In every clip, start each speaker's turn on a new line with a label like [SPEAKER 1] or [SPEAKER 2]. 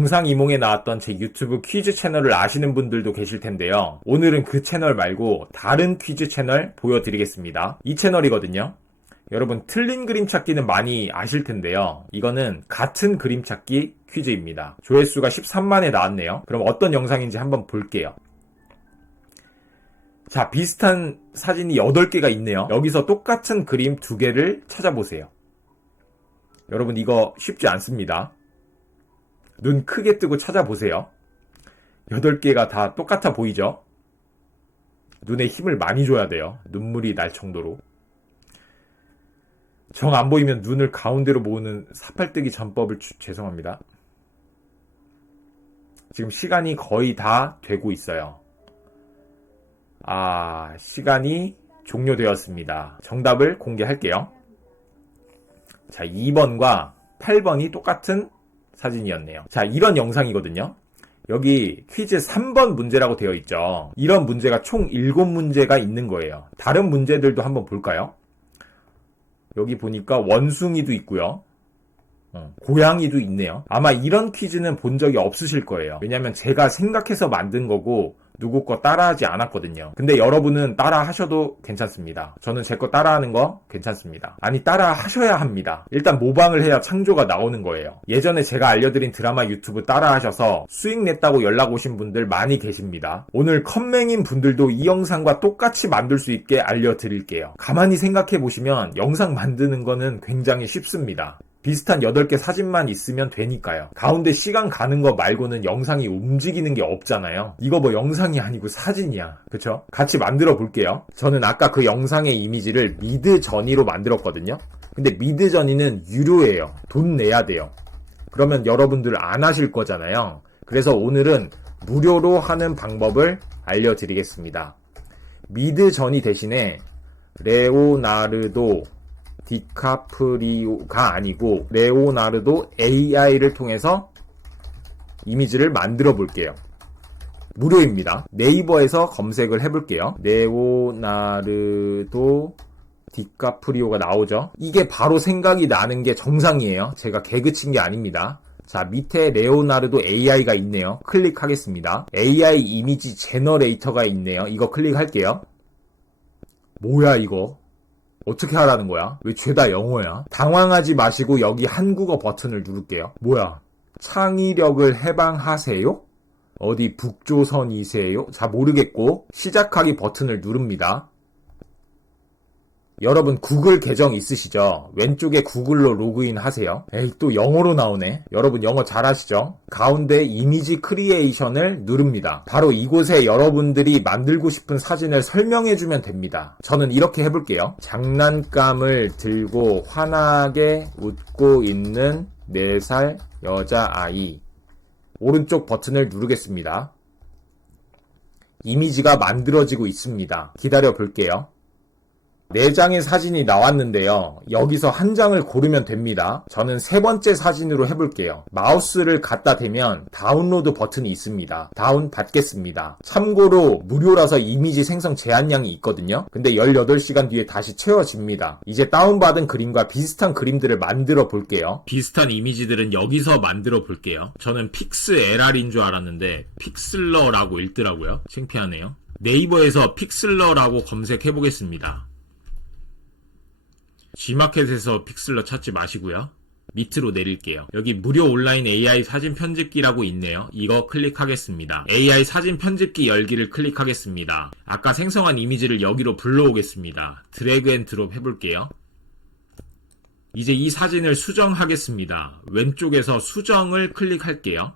[SPEAKER 1] 영상이몽에 나왔던 제 유튜브 퀴즈 채널을 아시는 분들도 계실 텐데요. 오늘은 그 채널 말고 다른 퀴즈 채널 보여드리겠습니다. 이 채널이거든요. 여러분 틀린 그림 찾기는 많이 아실 텐데요. 이거는 같은 그림 찾기 퀴즈입니다. 조회수가 13만에 나왔네요. 그럼 어떤 영상인지 한번 볼게요. 자, 비슷한 사진이 8개가 있네요. 여기서 똑같은 그림 2개를 찾아보세요. 여러분 이거 쉽지 않습니다. 눈 크게 뜨고 찾아보세요. 8개가 다 똑같아 보이죠? 눈에 힘을 많이 줘야 돼요. 눈물이 날 정도로. 정 안 보이면 눈을 가운데로 모으는 사팔뜨기 전법을 주- 죄송합니다. 지금 시간이 거의 다 되고 있어요. 아, 시간이 종료되었습니다. 정답을 공개할게요. 자, 2번과 8번이 똑같은 사진이었네요. 자, 이런 영상이거든요. 여기 퀴즈 3번 문제라고 되어 있죠. 이런 문제가 총 7문제가 있는 거예요. 다른 문제들도 한번 볼까요? 여기 보니까 원숭이도 있고요. 어, 고양이도 있네요. 아마 이런 퀴즈는 본 적이 없으실 거예요. 왜냐면 제가 생각해서 만든 거고 누구 거 따라하지 않았거든요. 근데 여러분은 따라 하셔도 괜찮습니다. 저는 제 거 따라하는 거 괜찮습니다. 아니 따라 하셔야 합니다. 일단 모방을 해야 창조가 나오는 거예요. 예전에 제가 알려드린 드라마 유튜브 따라 하셔서 수익 냈다고 연락 오신 분들 많이 계십니다. 오늘 컴맹인 분들도 이 영상과 똑같이 만들 수 있게 알려드릴게요. 가만히 생각해 보시면 영상 만드는 거는 굉장히 쉽습니다. 비슷한 8개 사진만 있으면 되니까요. 가운데 시간 가는 거 말고는 영상이 움직이는 게 없잖아요. 이거 뭐 영상이 아니고 사진이야. 그쵸? 같이 만들어 볼게요. 저는 아까 그 영상의 이미지를 미드 전이로 만들었거든요. 근데 미드 전이는 유료예요. 돈 내야 돼요. 그러면 여러분들 안 하실 거잖아요. 그래서 오늘은 무료로 하는 방법을 알려드리겠습니다. 미드 전이 대신에 레오나르도 디카프리오가 아니고 레오나르도 AI를 통해서 이미지를 만들어 볼게요. 무료입니다. 네이버에서 검색을 해볼게요. 레오나르도 디카프리오가 나오죠. 이게 바로 생각이 나는 게 정상이에요. 제가 개그 친 게 아닙니다. 자, 밑에 레오나르도 AI가 있네요. 클릭하겠습니다. AI 이미지 제너레이터가 있네요. 이거 클릭할게요. 뭐야, 이거? 어떻게 하라는 거야? 왜 죄다 영어야? 당황하지 마시고 여기 한국어 버튼을 누를게요. 뭐야? 창의력을 해방하세요? 어디 북조선이세요? 자, 모르겠고, 시작하기 버튼을 누릅니다. 여러분 구글 계정 있으시죠? 왼쪽에 구글로 로그인 하세요. 에이 또 영어로 나오네. 여러분 영어 잘하시죠? 가운데 이미지 크리에이션을 누릅니다. 바로 이곳에 여러분들이 만들고 싶은 사진을 설명해 주면 됩니다. 저는 이렇게 해볼게요. 장난감을 들고 환하게 웃고 있는 4살 여자아이. 오른쪽 버튼을 누르겠습니다. 이미지가 만들어지고 있습니다. 기다려 볼게요. 네 장의 사진이 나왔는데요. 여기서 한 장을 고르면 됩니다. 저는 세 번째 사진으로 해볼게요. 마우스를 갖다 대면 다운로드 버튼이 있습니다. 다운 받겠습니다. 참고로 무료라서 이미지 생성 제한량이 있거든요. 근데 18시간 뒤에 다시 채워집니다. 이제 다운받은 그림과 비슷한 그림들을 만들어 볼게요. 비슷한 이미지들은 여기서 만들어 볼게요. 저는 픽스 LR인 줄 알았는데 픽슬러라고 읽더라고요. 창피하네요. 네이버에서 픽슬러라고 검색해 보겠습니다. G마켓에서 픽슬러 찾지 마시고요. 밑으로 내릴게요. 여기 무료 온라인 AI 사진 편집기라고 있네요. 이거 클릭하겠습니다. AI 사진 편집기 열기를 클릭하겠습니다. 아까 생성한 이미지를 여기로 불러오겠습니다. 드래그 앤 드롭 해볼게요. 이제 이 사진을 수정하겠습니다. 왼쪽에서 수정을 클릭할게요.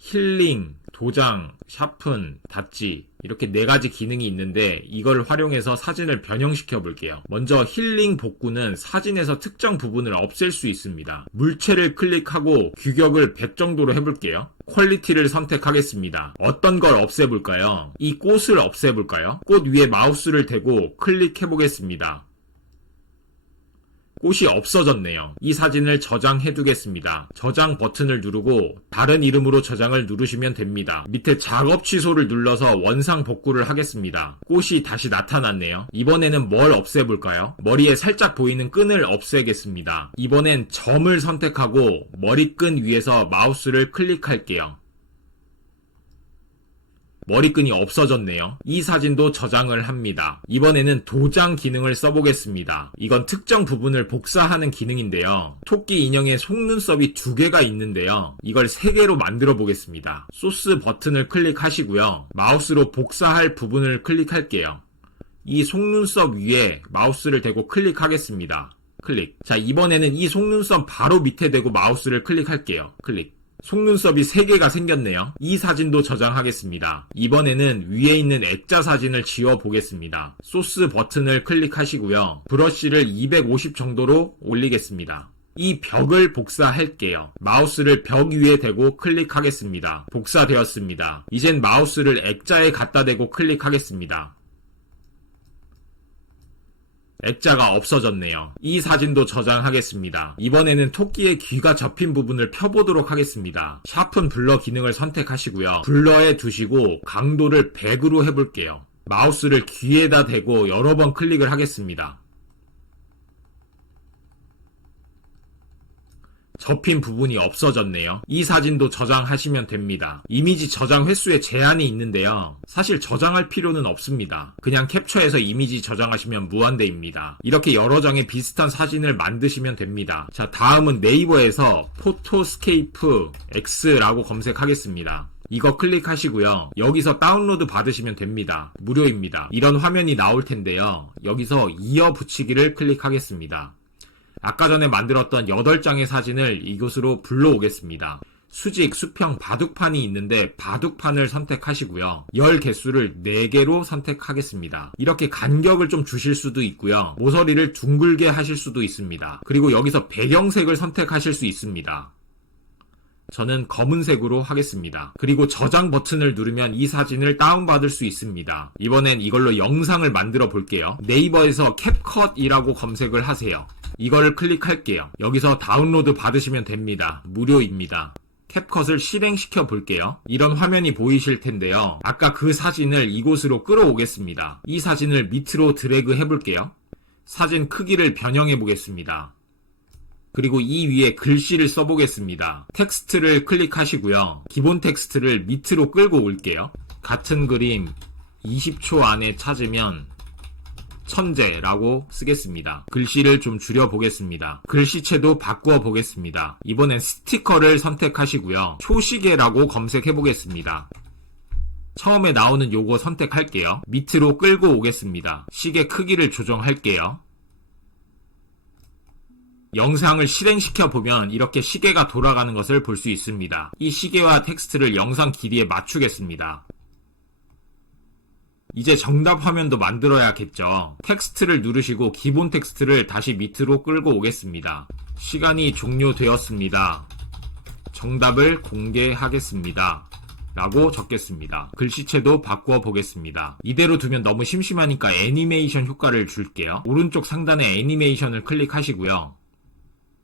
[SPEAKER 1] 힐링, 도장, 샤픈, 닫지 이렇게 네 가지 기능이 있는데 이걸 활용해서 사진을 변형시켜 볼게요. 먼저 힐링 복구는 사진에서 특정 부분을 없앨 수 있습니다. 물체를 클릭하고 규격을 100 정도로 해볼게요. 퀄리티를 선택하겠습니다. 어떤 걸 없애볼까요? 이 꽃을 없애볼까요? 꽃 위에 마우스를 대고 클릭해 보겠습니다. 꽃이 없어졌네요. 이 사진을 저장해 두겠습니다. 저장 버튼을 누르고 다른 이름으로 저장을 누르시면 됩니다. 밑에 작업 취소를 눌러서 원상 복구를 하겠습니다. 꽃이 다시 나타났네요. 이번에는 뭘 없애볼까요? 머리에 살짝 보이는 끈을 없애겠습니다. 이번엔 점을 선택하고 머리끈 위에서 마우스를 클릭할게요. 머리끈이 없어졌네요. 이 사진도 저장을 합니다. 이번에는 도장 기능을 써보겠습니다. 이건 특정 부분을 복사하는 기능인데요. 토끼 인형의 속눈썹이 두 개가 있는데요. 이걸 세 개로 만들어 보겠습니다. 소스 버튼을 클릭하시고요. 마우스로 복사할 부분을 클릭할게요. 이 속눈썹 위에 마우스를 대고 클릭하겠습니다. 클릭. 자, 이번에는 이 속눈썹 바로 밑에 대고 마우스를 클릭할게요. 클릭. 속눈썹이 3개가 생겼네요. 이 사진도 저장하겠습니다. 이번에는 위에 있는 액자 사진을 지워 보겠습니다. 소스 버튼을 클릭하시고요. 브러쉬를 250 정도로 올리겠습니다. 이 벽을 복사할게요. 마우스를 벽 위에 대고 클릭하겠습니다. 복사되었습니다. 이젠 마우스를 액자에 갖다 대고 클릭하겠습니다. 액자가 없어졌네요. 이 사진도 저장하겠습니다. 이번에는 토끼의 귀가 접힌 부분을 펴보도록 하겠습니다. 샤픈 블러 기능을 선택하시고요. 블러에 두시고 강도를 100으로 해볼게요. 마우스를 귀에다 대고 여러 번 클릭을 하겠습니다. 접힌 부분이 없어졌네요. 이 사진도 저장하시면 됩니다. 이미지 저장 횟수에 제한이 있는데요. 사실 저장할 필요는 없습니다. 그냥 캡처해서 이미지 저장하시면 무한대입니다. 이렇게 여러 장의 비슷한 사진을 만드시면 됩니다. 자, 다음은 네이버에서 포토스케이프 X라고 검색하겠습니다. 이거 클릭하시고요. 여기서 다운로드 받으시면 됩니다. 무료입니다. 이런 화면이 나올 텐데요. 여기서 이어 붙이기를 클릭하겠습니다. 아까 전에 만들었던 8장의 사진을 이곳으로 불러오겠습니다. 수직, 수평, 바둑판이 있는데 바둑판을 선택하시고요. 열 개수를 4개로 선택하겠습니다. 이렇게 간격을 좀 주실 수도 있고요. 모서리를 둥글게 하실 수도 있습니다. 그리고 여기서 배경색을 선택하실 수 있습니다. 저는 검은색으로 하겠습니다. 그리고 저장 버튼을 누르면 이 사진을 다운받을 수 있습니다. 이번엔 이걸로 영상을 만들어 볼게요. 네이버에서 캡컷이라고 검색을 하세요. 이걸 클릭할게요. 여기서 다운로드 받으시면 됩니다. 무료입니다. 캡컷을 실행시켜 볼게요. 이런 화면이 보이실 텐데요. 아까 그 사진을 이곳으로 끌어오겠습니다. 이 사진을 밑으로 드래그 해볼게요. 사진 크기를 변형해 보겠습니다. 그리고 이 위에 글씨를 써보겠습니다. 텍스트를 클릭하시고요. 기본 텍스트를 밑으로 끌고 올게요. 같은 그림 20초 안에 찾으면 천재라고 쓰겠습니다. 글씨를 좀 줄여 보겠습니다. 글씨체도 바꾸어 보겠습니다. 이번엔 스티커를 선택하시고요. 초시계라고 검색해 보겠습니다. 처음에 나오는 요거 선택할게요. 밑으로 끌고 오겠습니다. 시계 크기를 조정할게요. 영상을 실행시켜 보면 이렇게 시계가 돌아가는 것을 볼 수 있습니다. 이 시계와 텍스트를 영상 길이에 맞추겠습니다. 이제 정답 화면도 만들어야겠죠. 텍스트를 누르시고 기본 텍스트를 다시 밑으로 끌고 오겠습니다. 시간이 종료되었습니다. 정답을 공개하겠습니다. 라고 적겠습니다. 글씨체도 바꾸어 보겠습니다. 이대로 두면 너무 심심하니까 애니메이션 효과를 줄게요. 오른쪽 상단에 애니메이션을 클릭하시고요.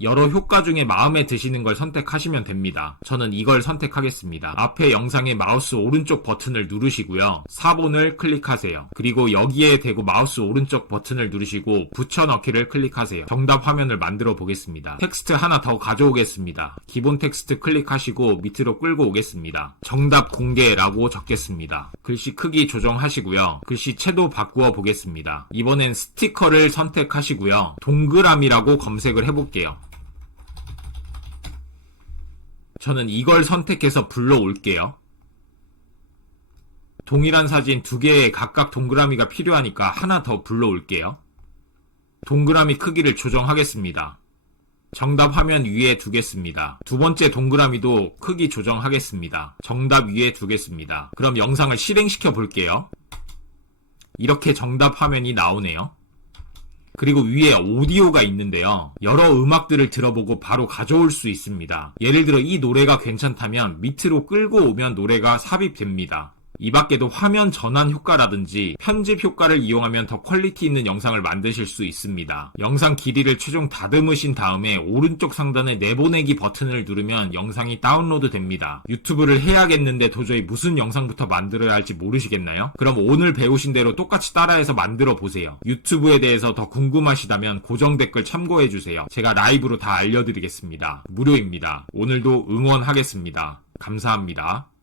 [SPEAKER 1] 여러 효과 중에 마음에 드시는 걸 선택하시면 됩니다. 저는 이걸 선택하겠습니다. 앞에 영상의 마우스 오른쪽 버튼을 누르시고요. 4번을 클릭하세요. 그리고 여기에 대고 마우스 오른쪽 버튼을 누르시고 붙여넣기를 클릭하세요. 정답 화면을 만들어 보겠습니다. 텍스트 하나 더 가져오겠습니다. 기본 텍스트 클릭하시고 밑으로 끌고 오겠습니다. 정답 공개라고 적겠습니다. 글씨 크기 조정하시고요. 글씨 채도 바꾸어 보겠습니다. 이번엔 스티커를 선택하시고요. 동그라미라고 검색을 해볼게요. 저는 이걸 선택해서 불러올게요. 동일한 사진 두 개에 각각 동그라미가 필요하니까 하나 더 불러올게요. 동그라미 크기를 조정하겠습니다. 정답 화면 위에 두겠습니다. 두 번째 동그라미도 크기 조정하겠습니다. 정답 위에 두겠습니다. 그럼 영상을 실행시켜 볼게요. 이렇게 정답 화면이 나오네요. 그리고 위에 오디오가 있는데요. 여러 음악들을 들어보고 바로 가져올 수 있습니다. 예를 들어 이 노래가 괜찮다면 밑으로 끌고 오면 노래가 삽입됩니다. 이 밖에도 화면 전환 효과라든지 편집 효과를 이용하면 더 퀄리티 있는 영상을 만드실 수 있습니다. 영상 길이를 최종 다듬으신 다음에 오른쪽 상단의 내보내기 버튼을 누르면 영상이 다운로드 됩니다. 유튜브를 해야겠는데 도저히 무슨 영상부터 만들어야 할지 모르시겠나요? 그럼 오늘 배우신 대로 똑같이 따라해서 만들어 보세요. 유튜브에 대해서 더 궁금하시다면 고정 댓글 참고해 주세요. 제가 라이브로 다 알려드리겠습니다. 무료입니다. 오늘도 응원하겠습니다. 감사합니다.